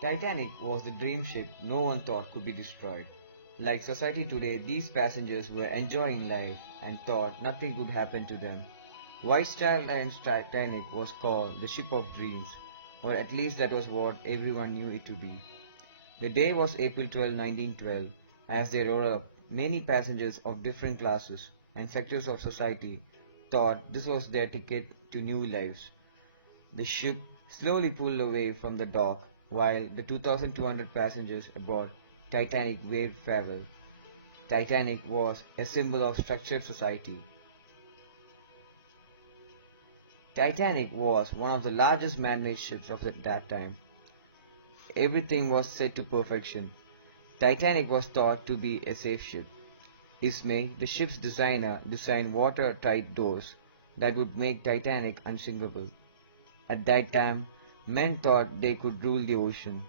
Titanic was the dream ship no one thought could be destroyed. Like society today, these passengers were enjoying life and thought nothing could happen to them. White Star Line's Titanic was called the Ship of Dreams, or at least that was what everyone knew it to be. The day was April 12, 1912. As they rode up, many passengers of different classes and sectors of society thought this was their ticket to new lives. The ship slowly pulled away from the dock while the 2,200 passengers aboard Titanic waved farewell. Titanic was a symbol of structured society. Titanic was one of the largest man-made ships of that time. Everything was set to perfection. Titanic was thought to be a safe ship. Ismay, the ship's designer, designed watertight doors that would make Titanic unsinkable. At that time, men thought they could rule the ocean.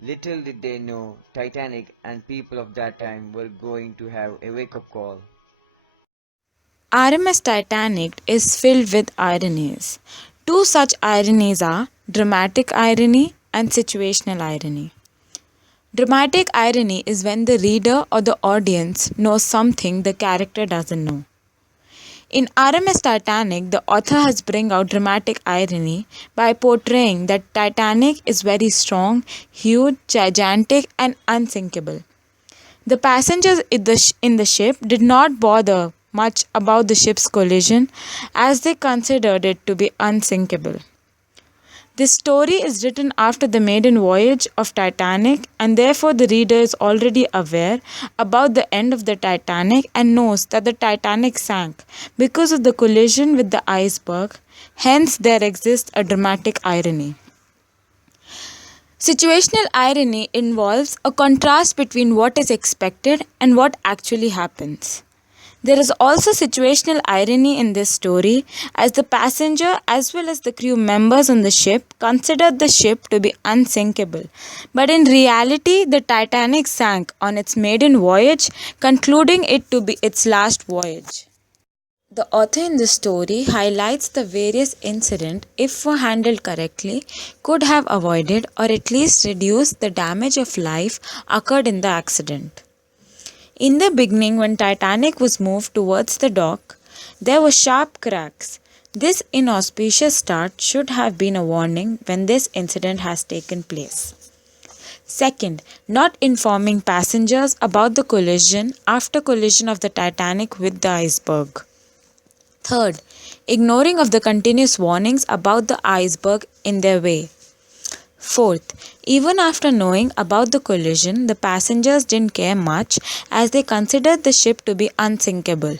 Little did they know Titanic and people of that time were going to have a wake-up call. RMS Titanic is filled with ironies. Two such ironies are dramatic irony and situational irony. Dramatic irony is when the reader or the audience knows something the character doesn't know. In RMS Titanic, the author has bring out dramatic irony by portraying that Titanic is very strong, huge, gigantic and unsinkable. The passengers in the ship did not bother much about the ship's collision as they considered it to be unsinkable. This story is written after the maiden voyage of Titanic, and therefore the reader is already aware about the end of the Titanic and knows that the Titanic sank because of the collision with the iceberg. Hence there exists a dramatic irony. Situational irony involves a contrast between what is expected and what actually happens. There is also situational irony in this story, as the passenger as well as the crew members on the ship considered the ship to be unsinkable. But in reality, the Titanic sank on its maiden voyage, concluding it to be its last voyage. The author in this story highlights the various incidents, if were handled correctly, could have avoided or at least reduced the damage of life occurred in the accident. In the beginning, when Titanic was moved towards the dock, there were sharp cracks. This inauspicious start should have been a warning when this incident has taken place. Second, not informing passengers about the collision after collision of the Titanic with the iceberg. Third, ignoring of the continuous warnings about the iceberg in their way. Fourth, even after knowing about the collision, the passengers didn't care much as they considered the ship to be unsinkable.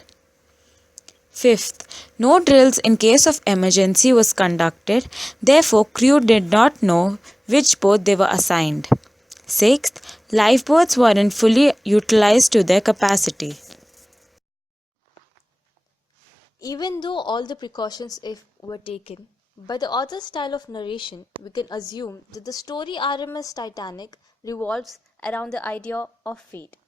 Fifth, no drills in case of emergency was conducted, therefore crew did not know which boat they were assigned. Sixth, lifeboats weren't fully utilized to their capacity. Even though all the precautions were taken, by the author's style of narration, we can assume that the story RMS Titanic revolves around the idea of fate.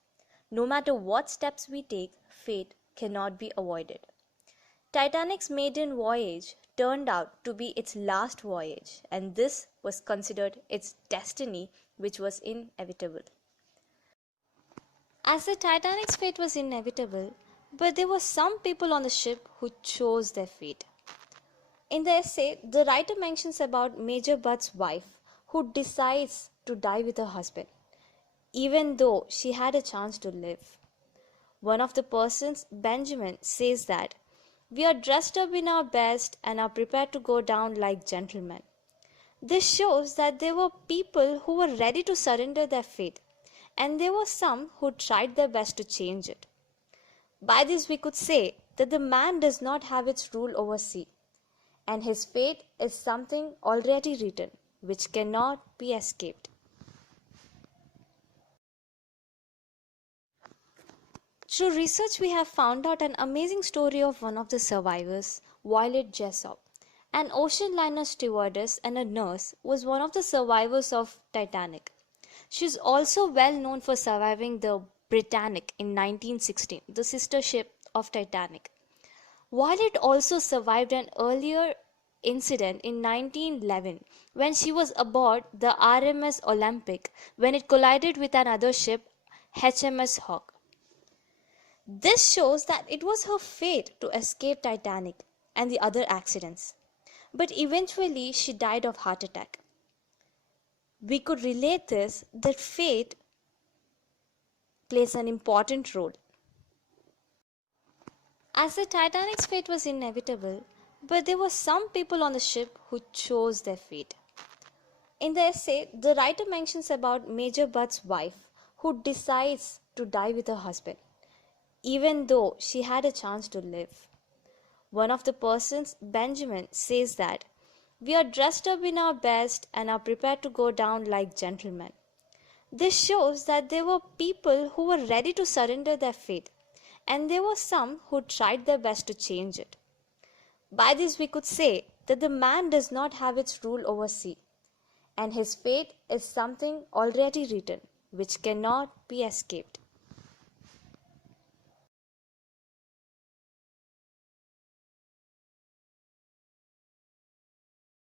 No matter what steps we take, fate cannot be avoided. Titanic's maiden voyage turned out to be its last voyage, and this was considered its destiny, which was inevitable. As the Titanic's fate was inevitable, but there were some people on the ship who chose their fate. In the essay, the writer mentions about Major Butt's wife who decides to die with her husband, even though she had a chance to live. One of the persons, Benjamin, says that we are dressed up in our best and are prepared to go down like gentlemen. This shows that there were people who were ready to surrender their fate, and there were some who tried their best to change it. By this we could say that the man does not have its rule over sea, and his fate is something already written, which cannot be escaped. Through research, we have found out an amazing story of one of the survivors, Violet Jessop. An ocean liner stewardess and a nurse was one of the survivors of Titanic. She is also well known for surviving the Britannic in 1916, the sister ship of Titanic. Violet also survived an earlier incident in 1911 when she was aboard the RMS Olympic when it collided with another ship, HMS Hawk. This shows that it was her fate to escape Titanic and the other accidents, but eventually she died of heart attack. We could relate this that fate plays an important role. As the Titanic's fate was inevitable, but there were some people on the ship who chose their fate. In the essay, the writer mentions about Major Butt's wife who decides to die with her husband, even though she had a chance to live. One of the persons, Benjamin, says that we are dressed up in our best and are prepared to go down like gentlemen. This shows that there were people who were ready to surrender their fate, and there were some who tried their best to change it. By this, we could say that the man does not have its rule over sea, and his fate is something already written, which cannot be escaped.